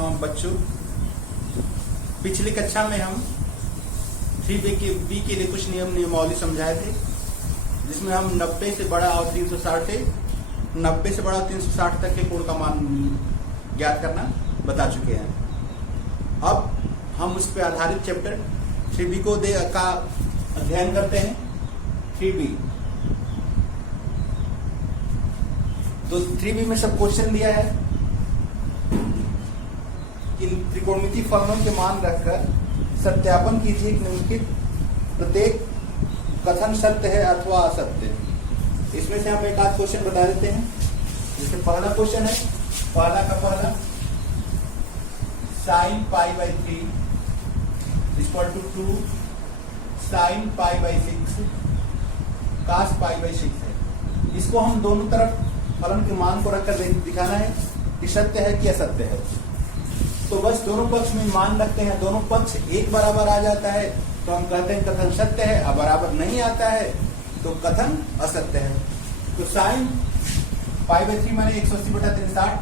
तमाम बच्चों, पिछली कक्षा में हम 3b के लिए कुछ नियमावली समझाए थे, जिसमें हम 90 से बड़ा और 360 से 90 से बड़ा और 360 तक के कोण का मान ज्ञात करना बता चुके हैं। अब हम उस पर आधारित चैप्टर 3b का अध्ययन करते हैं। 3b तो 3b में सब क्वेश्चन दिया है कि त्रिकोणमितीय फलनों के मान रखकर सत्यापन कीजिए कि निम्नलिखित प्रत्येक कथन सत्य है अथवा असत्य है। इसमें से हम एक आध क्वेश्चन बता देते हैं। जैसे पहला क्वेश्चन है, पहला sin π/3 = 2 sin π/6 cos π/6 है। इसको हम दोनों तरफ फलन के मान को रखकर दिखाना है कि सत्य है कि असत्य है। तो बस दोनों पक्ष में मान रखते हैं, दोनों पक्ष एक बराबर आ जाता है तो हम कहते हैं कथन सत्य है, अब बराबर नहीं आता है तो कथन असत्य है। तो sin π/3 माने 180/360,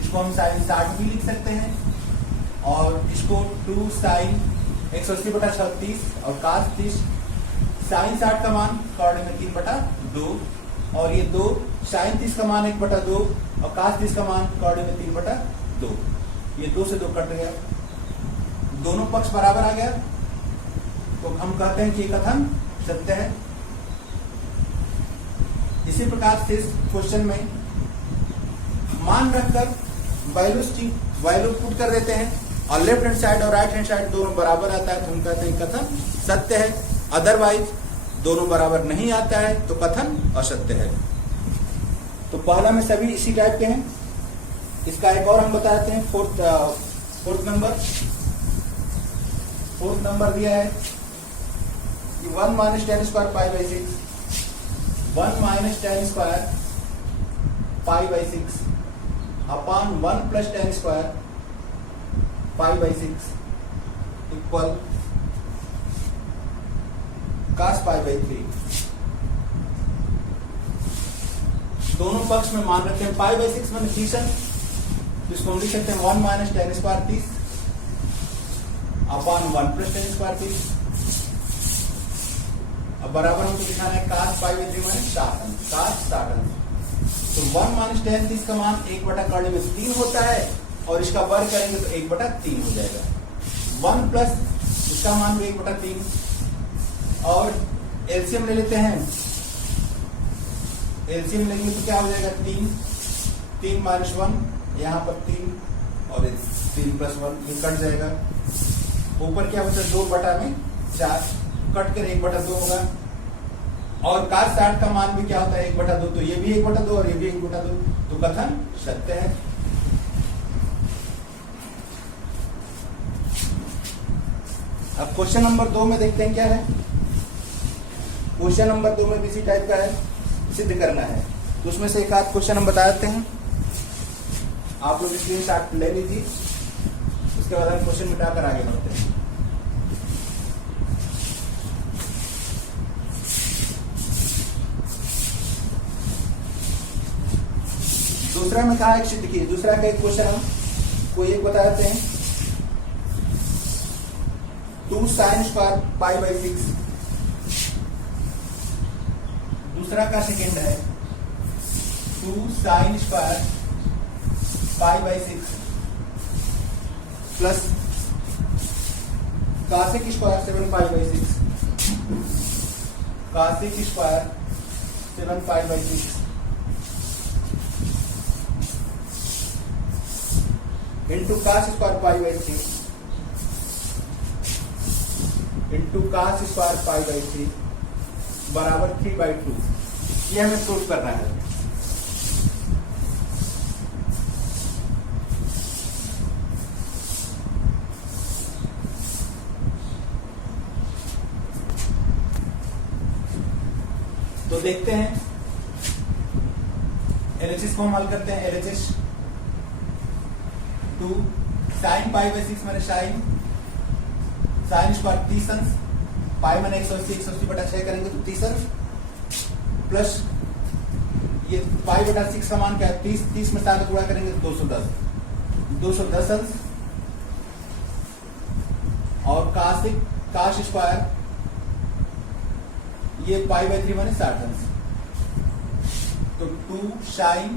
इसको हम sin 60 भी लिख सकते हैं, और इसको 2 sin 180/36 और cos 30, sin 60 का मान कॉर्ड में 3/2, और ये 2 sin 30 का मान 1/2 और cos 30 का मान कॉर्ड में 3/2। ये 2 से 2 कट गया, दोनों पक्ष बराबर आ गया तो हम कहते हैं कि कथन सत्य है। इसी प्रकार से क्वेश्चन में मान रखकर वैल्यू पुट कर देते हैं और लेफ्ट हैंड साइड और राइट हैंड साइड दोनों बराबर आता है तो हम कहते हैं कथन सत्य है। अदरवाइज दोनों बराबर नहीं आता है तो कथन असत्य है। तो पहला में सभी इसी टाइप के हैं। इसका एक और हम बताते हैं। फोर्थ नंबर दिया है कि 1 - tan² π/6 1 - tan² π/6 upon 1 + tan² π/6 equal cos π/3। दोनों पक्ष में मान रखते हैं π/6 माने 30, तो इसको हम लिख सकते हैं 1 - tan² 30 upon 1 + tan² 30। अब बराबर हमको दिखाना है cos π/3 माने 60 तो 1 - tan 30 का मान 1/3 में 3 होता है, और इसका वर्ग करेंगे तो 1/3 हो जाएगा। 1 प्लस इसका मान भी 1/3, और एलसीएम ले लेते हैं। एलसीएम लेंगे तो क्या हो जाएगा 3 - 1, यहाँ पर 3 और 3 + 1 ये कट जाएगा। ऊपर क्या बचा 2/4 कट कर 1/2 होगा, और cos 60 का मान भी क्या होता है 1/2, तो ये भी 1/2 और ये भी 1/2, तो कथन सत्य है। अब क्वेश्चन नंबर 2 में देखते हैं क्या है। क्वेश्चन नंबर 2 में भी इसी टाइप का है, सिद्ध करना है। तो उसमें से एक आध क्वेश्चन हम बता देते हैं, आप लोग स्क्रीनशॉट ले लीजिए, उसके बाद हम क्वेश्चन मिटाकर आगे बढ़ते हैं। दूसरा में कहा है सिद्ध कीजिए। दूसरा का एक क्वेश्चन हम कोई एक बता देते हैं। 2 sin² π/6। दूसरा का सेकेंड है 2 sin² π/6 plus cos² 7 π/6 cos² 7 π/6 into cos² π/3 into cos² π/3 बराबर 3/2। ये हमें प्रूफ करना है। तो देखते हैं एलएचएस को हम हल करते हैं। एलएचएस 2 sin π/6 माने sin स्क्वायर 30 अंश, पाई माने 180/6 करेंगे तो 30 अंश, प्लस ये पाई/6 का मान क्या है 30 में 7 गुणा करेंगे तो 210 अंश, और काश स्क्वायर ये पाई बाई 3 माने 60 अंश। तो 2 साइन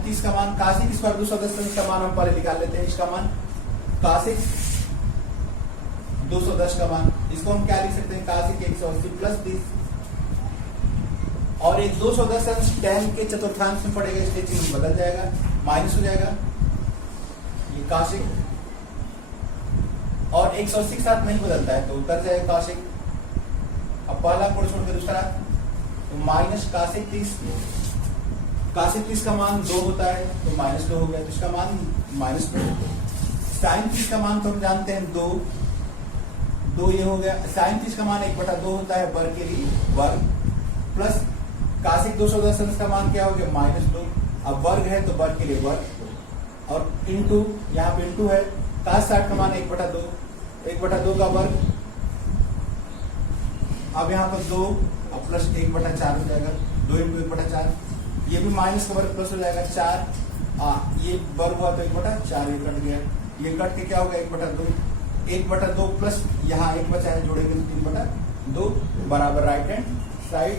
30 का मान, काशिक स्क्वायर 210 अंश का मान हम पहले निकाल लेते हैं। इसका मान काशिक 210 का मान, इसको हम क्या लिख सकते हैं, काशिक 180 प्लस 30 और एक 210 अंश tan के चतुर्थांश में पड़ेगा, इसलिए चिन्ह बदल जाएगा, माइनस हो जाएगा ये काशिक, और 180 के साथ नहीं बदलता है तो उतर जाएगा काशिक। अब पहला कोण छोड़ के दूसरा, तो माइनस काशिक 30 का मान 2 होता है तो माइनस 2 हो गया, तो इसका मान -2। साइन 30 का मान तो हम जानते हैं 2 ये हो गया। साइन 30 का मान 1/2 होता है वर्ग के लिए, वर्ग प्लस काशिक 210 अंश का मान क्या हो गया, -2। अब वर्ग है तो वर्ग के लिए वर्ग और इंटू, यहाँ पे इंटू है, काश 60 का मान 1/2 का वर्ग। अब यहाँ पर 2 और प्लस 1/4 हो जाएगा, 2 × 1/4, ये भी माइनस का वर्ग प्लस हो जाएगा 4, ये वर्ग हुआ तो 1/4 ये कट गया, ये कट के क्या होगा 1/2 प्लस यहाँ 1 बचा है, जोड़ेंगे तो 3/2 बराबर राइट हैंड साइड,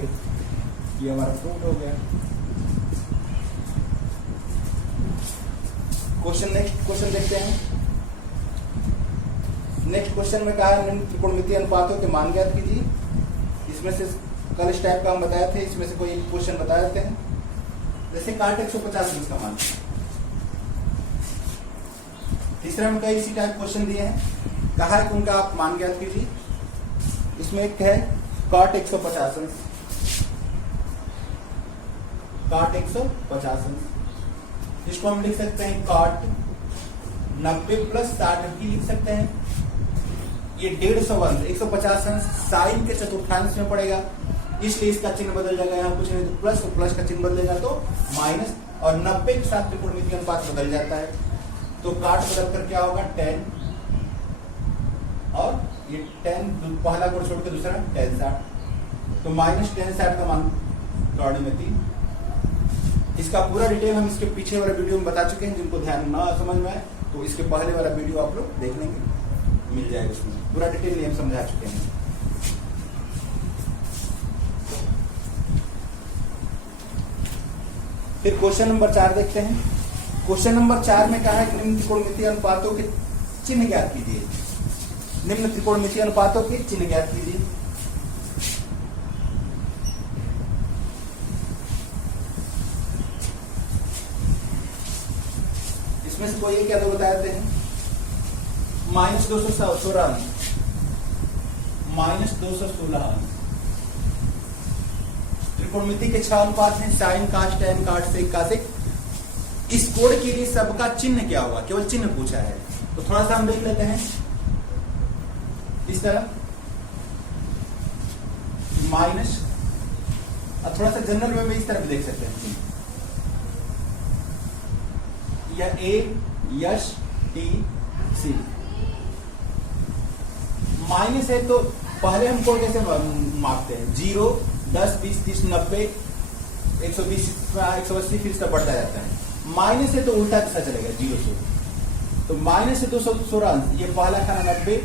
ये हमारा प्रूफ हो गया। नेक्स्ट क्वेश्चन देखते हैं। नेक्स्ट क्वेश्चन में कहा है निम्न त्रिकोणमितीय अनुपातों के मान ज्ञात कीजिए। इसमें से कल इस टाइप का हम बताए थे, इसमें से कोई एक क्वेश्चन बता देते हैं। जैसे काट 150 अंश का मान, तीसरा में कई इसी टाइप क्वेश्चन दिए हैं, कहा है कि उनका आप मान ज्ञात कीजिए। इसमें एक है काट 150 अंश, काट 150 अंश, इसको हम लिख सकते हैं काट 90 प्लस 60 भी लिख सकते हैं। ये 150 अंश 150 अंश साइन के चतुर्थांश में पड़ेगा, इसलिए इसका चिन्ह बदल जाएगा, यहाँ कुछ नहीं तो प्लस, तो प्लस का चिन्ह बदलेगा तो माइनस, और 90 के साथ त्रिकोणमितीय अनुपात बदल जाता है, तो काट बदल कर क्या होगा 10, और ये 10 पहला कोण छोड़ के दूसरा 10 60, तो -10 60 का मान त्रिकोणमिति। इसका पूरा डिटेल हम इसके पीछे वाले वीडियो में बता चुके हैं, जिनको ध्यान ना समझ में आए तो इसके पहले वाला वीडियो आप लोग देख लेंगे, मिल जाएगा, उसमें पूरा डिटेल हम समझा चुके हैं। फिर क्वेश्चन नंबर 4 देखते हैं। क्वेश्चन नंबर 4 में कहा है कि निम्न त्रिकोणमितीय अनुपातों के चिन्ह ज्ञात कीजिए। निम्न त्रिकोणमितीय अनुपातों के चिन्ह ज्ञात कीजिए। इसमें से कोई एक या दो बता देते हैं। -216 अंश, -216 अंश। त्रिकोणमिति के 6 अनुपात हैं, साइन, काश, टैन, काट, सेक, काशिक। इस कोण के लिए सबका चिन्ह क्या होगा, केवल चिन्ह पूछा है, तो थोड़ा सा हम देख लेते हैं। इस तरह माइनस, और थोड़ा सा जनरल वे में इस तरह भी देख सकते हैं, या A Yash T C। Minus है तो पहले हम कोण कैसे मापते हैं, 0 10 20 30 90 120 180 फिर इसका बढ़ता जाता है। माइनस है तो उल्टा दिशा चलेगा 0 से, तो माइनस है 216 अंश, ये पहला खाना 90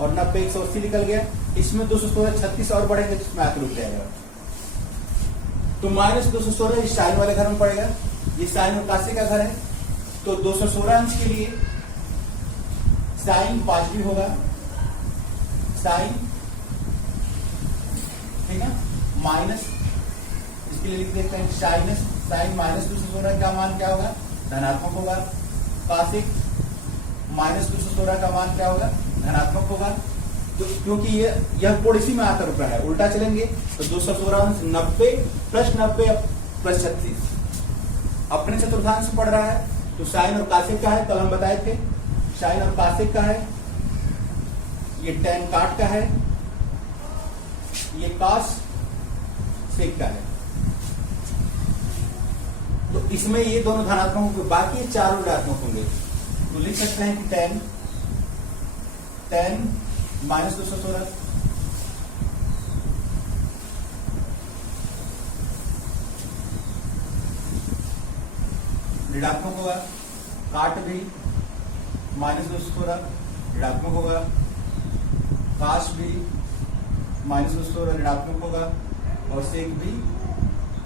और 90 180 निकल गया, इसमें 216 36 और बढ़ेंगे तो इसमें आकर रुक जाएगा, तो -216 इस साइन वाले घर में पड़ेगा, ये साइन और काशी का घर है, तो 216 अंश के लिए साइन पॉजिटिव होगा, साइन, ठीक है, माइनस, इसके लिए लिख देते हैं साइन -216 का मान क्या होगा, धनात्मक होगा। काशिक -216 का मान क्या होगा, धनात्मक होगा। तो क्योंकि यह कोण इसी में आकर रुक रहा है, उल्टा चलेंगे तो 216 अंश 90 प्लस 90 प्लस 36 अपने चतुर्थांश में पड़ रहा है, तो साइन और काशिक का है, कल हम बताए थे, साइन और काशिक का है, ये टैन काट का है, ये काश सेक का है, तो इसमें ये दोनों धनात्मक होंगे, बाकी ये चारों ऋणात्मक होंगे, तो लिख सकते हैं कि टैन -216 ऋणात्मक होगा, काट भी -216 ऋणात्मक होगा, काश भी -216 ऋणात्मक होगा और सेक भी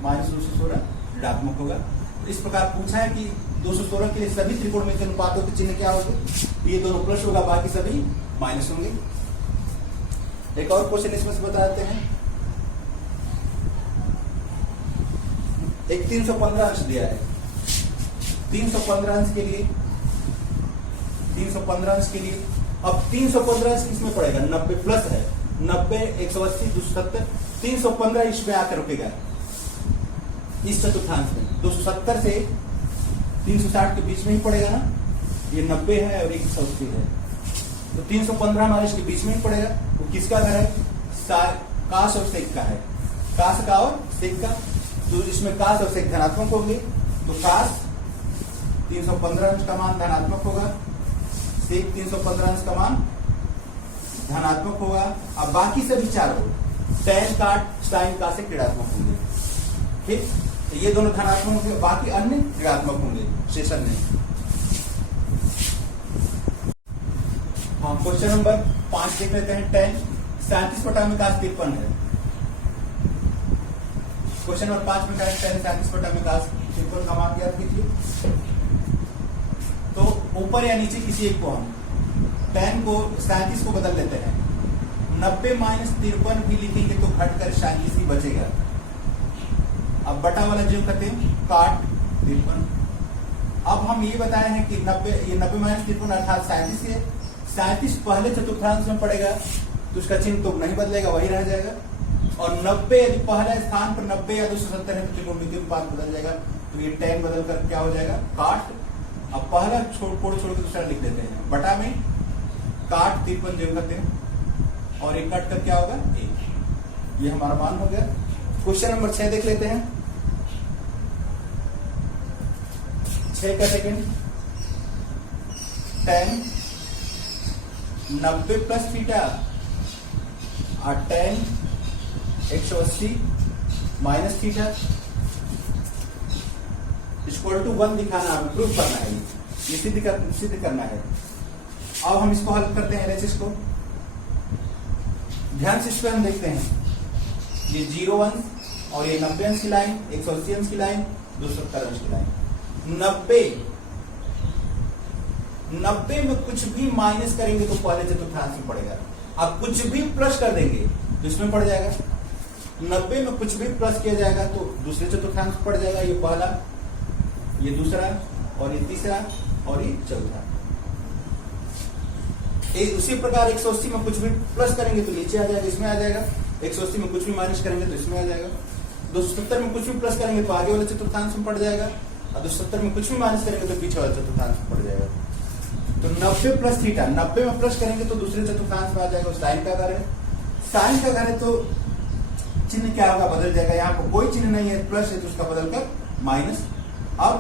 -216 ऋणात्मक होगा। तो इस प्रकार पूछा है कि 216 के लिए सभी त्रिकोणमितीय अनुपातों के चिन्ह क्या होंगे, ये दोनों प्लस होगा, बाकी सभी माइनस होंगे। एक और क्वेश्चन इसमें से बताते हैं। एक 315 अंश दिया है, 315 अंश के लिए 315 अंश के लिए अब 315 अंश किसमें पड़ेगा, 90 प्लस है, 90 180 270, 315 इसमें आकर रुकेगा इस चतुर्थांश में। 270 से 360 के बीच में ही पड़ेगा ना, ये 90 है और 180 है, तो 315 हमारे इसके बीच में ही पड़ेगा। वो किसका घर है, काश और सेक का है, काश का और सेक का। तो इसमें काश और सेक धनात्मक होंगे, तो काश 315 अंश का मान धनात्मक होगा, सेक 315 अंश का मान धनात्मक होगा। अब बाकी सभी चारों टैन काट साइन का से ऋणात्मक होंगे, ठीक, तो ये दोनों धनात्मक होंगे, बाकी अन्य ऋणात्मक होंगे, शेषन नहीं। हाँ, क्वेश्चन नंबर 5 देख लेते हैं। टैन 37 बटा में काश 53 है। क्वेश्चन नंबर 5 में क्या है, टैन 37 बटा में काश 53 का मान ज्ञात कीजिए। तो ऊपर या नीचे किसी एक को हम टैन को 37 को बदल लेते हैं, 90 माइनस 53 भी लिखेंगे तो घटकर 37 ही बचेगा। अब बटा वाला जो करते हैं काट 53। अब हम ये बताए हैं कि 90 माइनस 53 अर्थात 37 है। 37 पहले चतुर्थांश में पड़ेगा तो उसका चिन्ह तो नहीं बदलेगा, वही रह जाएगा। और 90 यदि पहला स्थान पर 90 या 270 है तो त्रिकोणमितीय अनुपात बदल जाएगा, तो ये टैन बदल कर क्या हो जाएगा, काट। अब पहला छोड़ के दूसरा लिख देते हैं, बटा में काट 53 जो करते हैं और एक कट कर क्या होगा 1। ये हमारा मान हो गया। क्वेश्चन नंबर 6 देख लेते हैं। 6 का सेकंड, टैन 90 प्लस थीटा और tan 180 minus theta equal to 1 दिखाना है, प्रूफ करना है, ये सिद्ध करना है। अब हम इसको हल करते हैं LHS को। ध्यान से इस पर हम देखते हैं, ये 0 अंश और ये 90 अंश की लाइन, 180 अंश की लाइन, 270 अंश की लाइन। 90 में कुछ भी माइनस करेंगे तो पहले चतुर्थांश में पड़ेगा। अब कुछ भी प्लस कर देंगे तो इसमें पड़ जाएगा। 90 में कुछ भी प्लस किया जाएगा तो दूसरे चतुर्थांश में पड़ जाएगा। ये पहला, ये दूसरा और ये तीसरा और ये चौथा। उसी प्रकार 180 में कुछ भी प्लस करेंगे तो नीचे आ जाएगा, इसमें आ जाएगा। 180 में कुछ भी माइनस करेंगे तो इसमें आ जाएगा। 270 में कुछ भी प्लस करेंगे तो आगे वाले चतुर्थांश में पड़ जाएगा, और 270 में कुछ भी माइनस करेंगे तो पीछे वाले चतुर्थांश में पड़ जाएगा। तो 90 प्लस थीटा, 90 में प्लस करेंगे तो दूसरे चतुर्थांश में आ जाएगा। साइन का घर है, साइन का घर है तो चिन्ह क्या होगा, बदल जाएगा। यहाँ पर कोई चिन्ह नहीं है, प्लस है तो उसका बदलकर माइनस। अब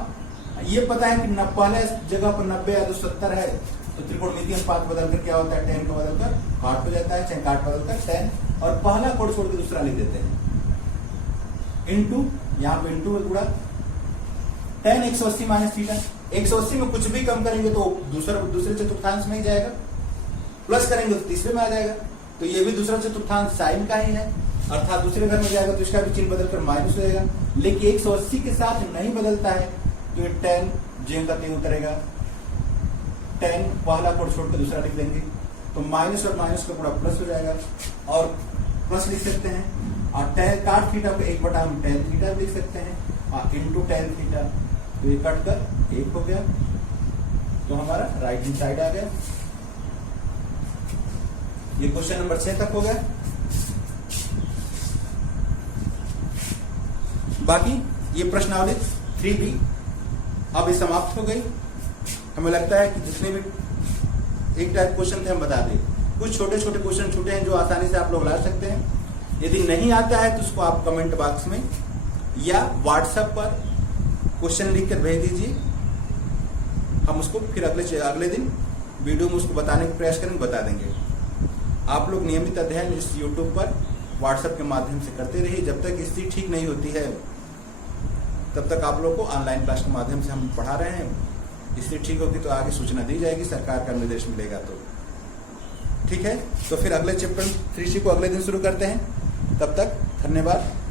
ये पता है कि पहले जगह पर 90 या 270 है तो त्रिकोणमितीय अनुपात बदलकर क्या होता है, टैन का बदलकर काट हो जाता है, चाहे काट बदलकर टैन, और पहला कोड छोड़ के दूसरा लिख देते हैं। इनटू, यहाँ पे इनटू गुणा टैन 180 माइनस थीटा। 180 में कुछ भी कम करेंगे तो दूसरे चतुर्थांश में ही जाएगा, प्लस करेंगे तो तीसरे में आ जाएगा। तो ये भी दूसरा चतुर्थांश साइन का ही है, अर्थात दूसरे घर में जाएगा तो इसका भी चिन्ह बदलकर माइनस हो जाएगा। लेकिन 180 के साथ नहीं बदलता है तो ये टैन जेम का तीन उतरेगा। टैन पहला कोड छोड़ के दूसरा लिख देंगे तो माइनस और माइनस का पूरा प्लस हो जाएगा, और प्लस लिख सकते हैं। और टैन काट थीटा को 1 बटा हम टैन थीटा लिख सकते हैं, और इंटू टैन थीटा, तो ये कट कर 1 हो गया। तो हमारा राइट हैंड साइड आ गया। ये क्वेश्चन नंबर 6 तक हो गया। बाकी ये प्रश्नावली 3B अब ये समाप्त हो गई। हमें लगता है कि जितने भी एक टाइप क्वेश्चन थे हम बता दें। कुछ छोटे छोटे क्वेश्चन छूटे हैं जो आसानी से आप लोग ला सकते हैं। यदि नहीं आता है तो उसको आप कमेंट बॉक्स में या व्हाट्सएप पर क्वेश्चन लिख कर भेज दीजिए। हम उसको फिर अगले दिन वीडियो में उसको बताने का प्रयास करेंगे, बता देंगे। आप लोग नियमित अध्ययन इस यूट्यूब पर व्हाट्सएप के माध्यम से करते रहिए। जब तक स्थिति ठीक नहीं होती है तब तक आप लोग को ऑनलाइन क्लास के माध्यम से हम पढ़ा रहे हैं। स्थिति ठीक होगी तो आगे सूचना दी जाएगी, सरकार का निर्देश मिलेगा तो। ठीक है, तो फिर अगले चैप्टर 3C को अगले दिन शुरू करते हैं। तब तक धन्यवाद।